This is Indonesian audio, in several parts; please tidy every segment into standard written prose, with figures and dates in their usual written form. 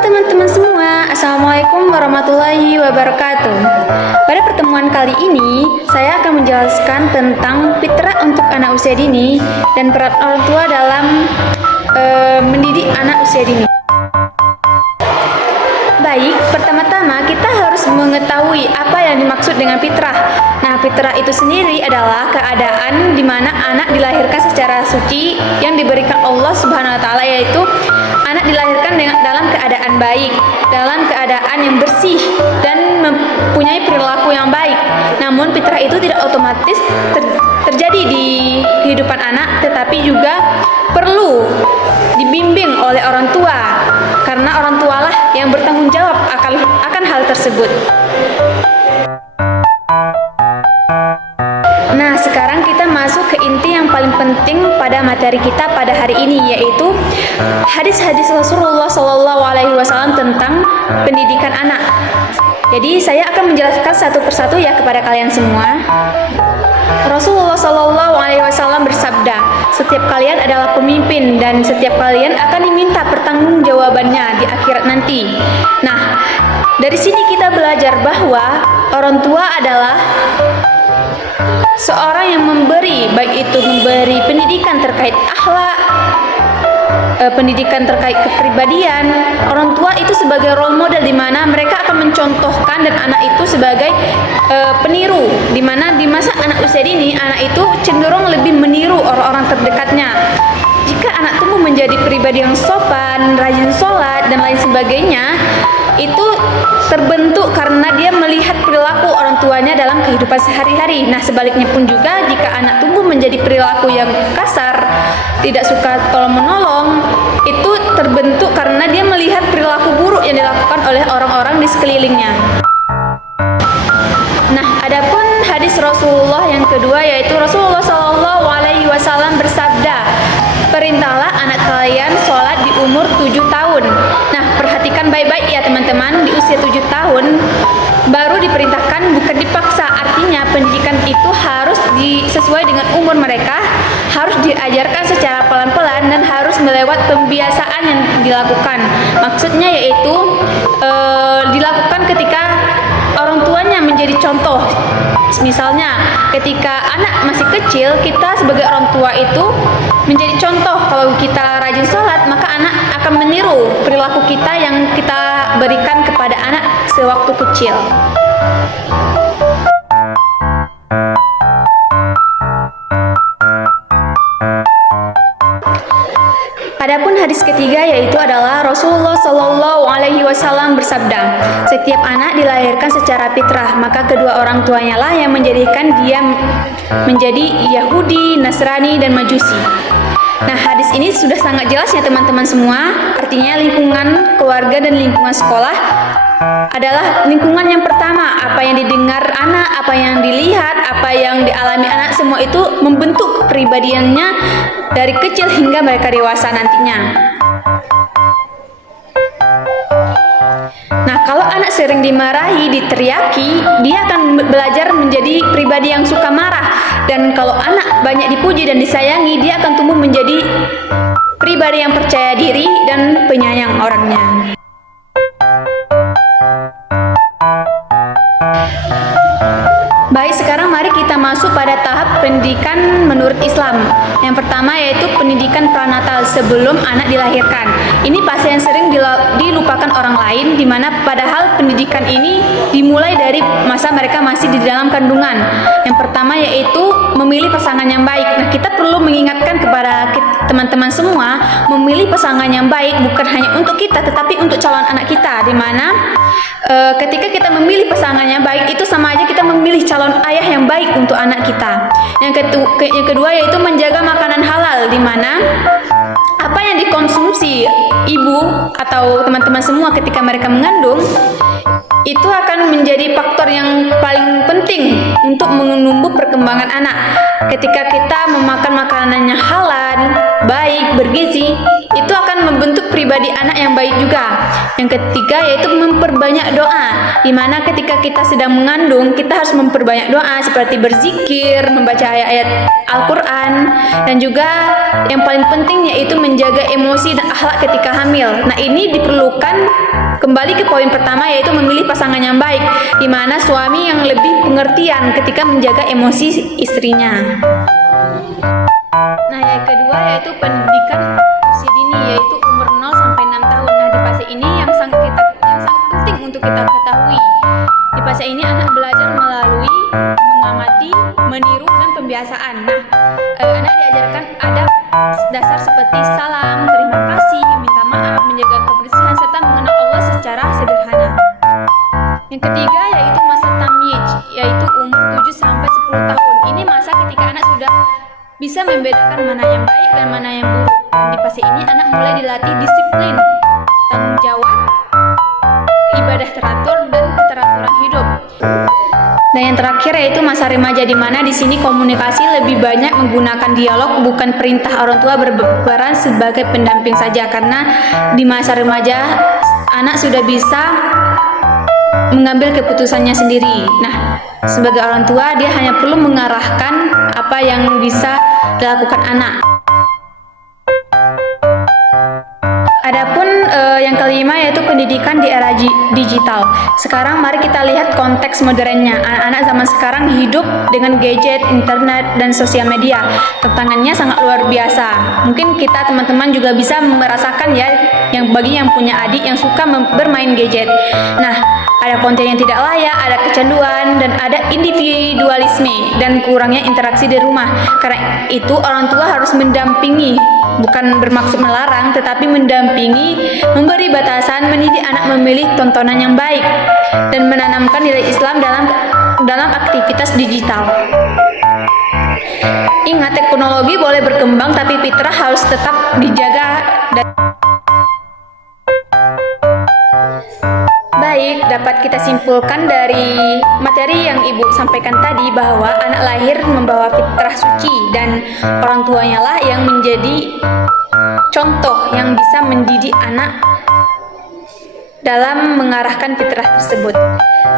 teman-teman semua, Assalamualaikum warahmatullahi wabarakatuh. Pada pertemuan kali ini, saya akan menjelaskan tentang fitrah untuk anak usia dini dan peran orang tua dalam mendidik anak usia dini. Baik, pertama-tama kita harus mengetahui apa yang dimaksud dengan fitrah. Nah, fitrah itu sendiri adalah keadaan di mana anak dilahirkan secara suci yang diberikan Allah Subhanahu wa taala, yaitu anak dilahirkan dalam keadaan baik, dalam keadaan yang bersih dan mempunyai perilaku yang baik. Namun fitrah itu tidak otomatis terjadi di kehidupan anak, tetapi juga perlu dibimbing oleh orang tua, karena orang tualah yang bertanggung jawab akan hal tersebut. Nah, sekarang kita masuk ke inti yang paling penting pada materi kita pada hari ini, yaitu hadis-hadis Rasulullah SAW tentang pendidikan anak. Jadi saya akan menjelaskan satu persatu ya kepada kalian semua. Rasulullah SAW bersabda, setiap kalian adalah pemimpin dan setiap kalian akan diminta pertanggungjawabannya di akhirat nanti. Nah, dari sini kita belajar bahwa orang tua adalah seorang yang memberi, baik itu memberi pendidikan terkait akhlak, pendidikan terkait kepribadian. Orang tua itu sebagai role model di mana mereka akan mencontohkan dan anak itu sebagai peniru, di mana di masa anak usia dini anak itu cenderung lebih meniru orang-orang terdekatnya. Jika anak tumbuh menjadi pribadi yang sopan, rajin sholat dan lain sebagainya, itu terbentuk karena dia melihat perilaku orang tuanya dalam kehidupan sehari-hari. Nah, sebaliknya pun juga jika anak tumbuh menjadi perilaku yang kasar, tidak suka tolong-menolong, itu terbentuk karena dia melihat perilaku buruk yang dilakukan oleh orang-orang di sekelilingnya. Nah, adapun hadis Rasulullah yang kedua, yaitu Rasulullah SAW bersabda, perintahlah anak kalian sholat di umur 7 tahun. Nah, perhatikan baik-baik ya teman-teman, di usia 7 tahun baru diperintahkan, bukan dipaksa. Artinya pendidikan itu harus sesuai dengan umur mereka, harus diajarkan secara pelan-pelan dan harus melewat pembiasaan yang dilakukan. Maksudnya yaitu dilakukan ketika orang tuanya menjadi contoh. Misalnya ketika anak masih kecil, kita sebagai orang tua itu menjadi contoh. Kalau kita rajin sholat, maka anak akan meniru perilaku kita yang kita berikan kepada anak sewaktu kecil. Adapun hadis ketiga yaitu adalah Rasulullah SAW bersabda, setiap anak dilahirkan secara fitrah, maka kedua orang tuanya lah yang menjadikan dia menjadi Yahudi, Nasrani, dan Majusi. Nah, hadis ini sudah sangat jelas ya teman-teman semua. Artinya lingkungan keluarga dan lingkungan sekolah adalah lingkungan yang pertama. Apa yang didengar anak, apa yang dilihat, apa yang dialami anak, semua itu membentuk kepribadiannya dari kecil hingga mereka dewasa nantinya. Nah, kalau anak sering dimarahi, diteriaki, dia akan belajar menjadi pribadi yang suka marah. Dan kalau anak banyak dipuji dan disayangi, dia akan tumbuh menjadi pribadi yang percaya diri dan penyayang orangnya. Baik, sekarang mari kita masuk pada tahap pendidikan menurut Islam. Yang pertama yaitu pendidikan pranatal sebelum anak dilahirkan. Ini pasti yang sering dilupakan orang lain, di mana padahal pendidikan ini dimulai dari masa mereka masih di dalam kandungan. Yang pertama yaitu memilih pasangan yang baik. Nah, kita perlu mengingatkan kepada teman-teman semua, memilih pasangan yang baik bukan hanya untuk kita, tetapi untuk calon anak kita, di mana ketika kita memilih pasangan yang baik, itu sama aja kita memilih calon ayah yang baik untuk anak kita. Yang kedua yaitu menjaga makanan halal, di mana apa yang dikonsumsi ibu atau teman-teman semua ketika mereka mengandung itu akan menjadi faktor yang paling penting untuk menumbuh perkembangan anak. Ketika kita memakan makanan yang halal, baik, bergizi, itu akan membentuk pribadi anak yang baik juga. Yang ketiga yaitu memperbanyak doa, di mana ketika kita sedang mengandung, kita harus memperbanyak doa seperti berzikir, membaca ayat-ayat Al-Quran, dan juga yang paling penting yaitu menjaga emosi dan akhlak ketika hamil. Nah, ini diperlukan kembali ke poin pertama yaitu memilih pasangan yang baik, di mana suami yang lebih pengertian ketika menjaga emosi istrinya. Nah, yang kedua yaitu pendidikan usia dini, yaitu umur 0 sampai 6 tahun. Nah, di fase ini yang sangat penting untuk kita ketahui. Di fase ini anak belajar melalui mengamati, meniru, dan pembiasaan. Nah, anak diajarkan adab dasar seperti salam, terima kasih, minta maaf, menjaga kebersihan, serta mengenal Allah secara sederhana. Yang ketiga yaitu masa tamyiz, yaitu umur 7 sampai 10 tahun. Ini masa ketika anak sudah bisa membedakan mana yang baik dan mana yang buruk. Di fase ini anak mulai dilatih disiplin, tanggung jawab, ibadah teratur, dan keteraturan hidup. Dan yang terakhir yaitu masa remaja, di mana di sini komunikasi lebih banyak menggunakan dialog, bukan perintah orang tua berperan sebagai pendamping saja, karena di masa remaja anak sudah bisa mengambil keputusannya sendiri. Nah, sebagai orang tua dia hanya perlu mengarahkan apa yang bisa dilakukan anak. Adapun yang kelima yaitu pendidikan di era digital. Sekarang mari kita lihat konteks modernnya. Anak-anak zaman sekarang hidup dengan gadget, internet, dan sosial media. Tantangannya sangat luar biasa. Mungkin kita teman-teman juga bisa merasakan ya, yang bagi yang punya adik yang suka bermain gadget. Nah, ada konten yang tidak layak, ada kecanduan, dan ada individualisme dan kurangnya interaksi di rumah. Karena itu orang tua harus mendampingi, bukan bermaksud melarang, tetapi mendampingi, memberi batasan, mendidik anak memilih tontonan yang baik, dan menanamkan nilai Islam dalam aktivitas digital. Ingat, teknologi boleh berkembang, tapi fitrah harus tetap dijaga. Baik, dapat kita simpulkan dari materi yang Ibu sampaikan tadi bahwa anak lahir membawa fitrah suci dan orang tuanya lah yang menjadi contoh yang bisa mendidik anak dalam mengarahkan fitrah tersebut.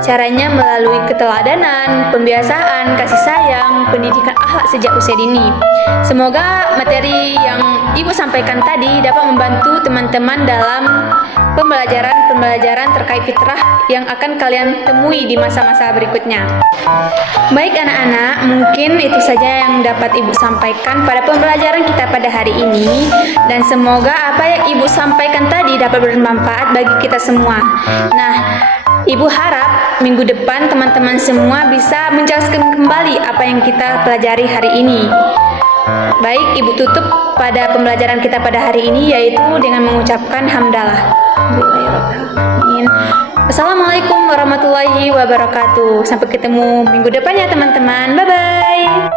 Caranya melalui keteladanan, pembiasaan, kasih sayang, pendidikan akhlak sejak usia dini. Semoga materi yang Ibu sampaikan tadi dapat membantu teman-teman dalam pembelajaran terkait fitrah yang akan kalian temui di masa-masa berikutnya. Baik anak-anak, mungkin itu saja yang dapat Ibu sampaikan pada pembelajaran kita pada hari ini, dan semoga apa yang Ibu sampaikan tadi dapat bermanfaat bagi kita semua. Nah, Ibu harap minggu depan teman-teman semua bisa menjelaskan kembali apa yang kita pelajari hari ini. Baik, Ibu tutup pada pembelajaran kita pada hari ini yaitu dengan mengucapkan hamdalah. Assalamualaikum warahmatullahi wabarakatuh. Sampai ketemu minggu depan ya teman-teman. Bye-bye.